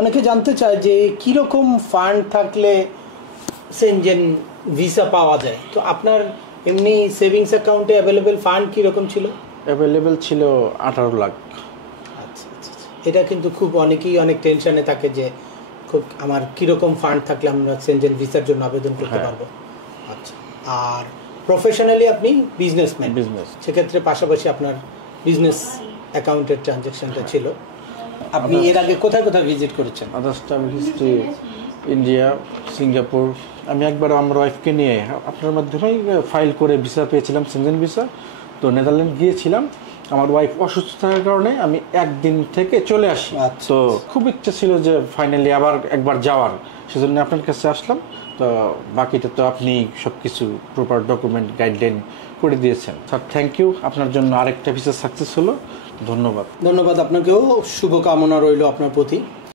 অনেকে জানতে চায় যে কীরকম ফান্ড থাকলে সেনজেন ভিসা পাওয়া যায়। তো আপনার এমনি সেভিংস অ্যাকাউন্টে অ্যাভেলেবেল ফান্ড কীরকম ছিল? অ্যাভেলেবেল ছিল 18 লাখ। আচ্ছা আচ্ছা, এটা কিন্তু খুব অনেকেই অনেক টেনশনে থাকে যে খুব আমার কীরকম ফান্ড থাকলে আমরা সেনজেন ভিসার জন্য আবেদন করতে পারবো। আচ্ছা, আর প্রফেশনালি আপনি বিজনেসম্যান, সেক্ষেত্রে পাশাপাশি আপনার বিজনেস অ্যাকাউন্টের ট্রানজ্যাকশনটা ছিল। আপনি এর আগে কোথায় কোথায় ভিজিট করেছেন? Others travel history, India, Singapore. আমি একবার আমার ওয়াইফকে নিয়ে আপনার মাধ্যমেই ফাইল করে ভিসা পেয়েছিলাম, সেনজেন ভিসা। তো নেদারল্যান্ড গিয়েছিলাম, আমার ওয়াইফ অসুস্থ থাকার কারণে আমি একদিন থেকে চলে আসি। তো খুব ইচ্ছা ছিল যে ফাইনালি আবার একবার যাওয়ার, সেজন্য আপনার কাছে আসলাম। তো বাকিটা তো আপনি সব কিছু প্রপার ডকুমেন্ট গাইডলাইন করে দিয়েছেন স্যার। থ্যাংক ইউ, আপনার জন্য আরেকটা ভিসা সাকসেস হলো। ধন্যবাদ। ধন্যবাদ আপনাকেও, শুভকামনা রইল আপনার প্রতি।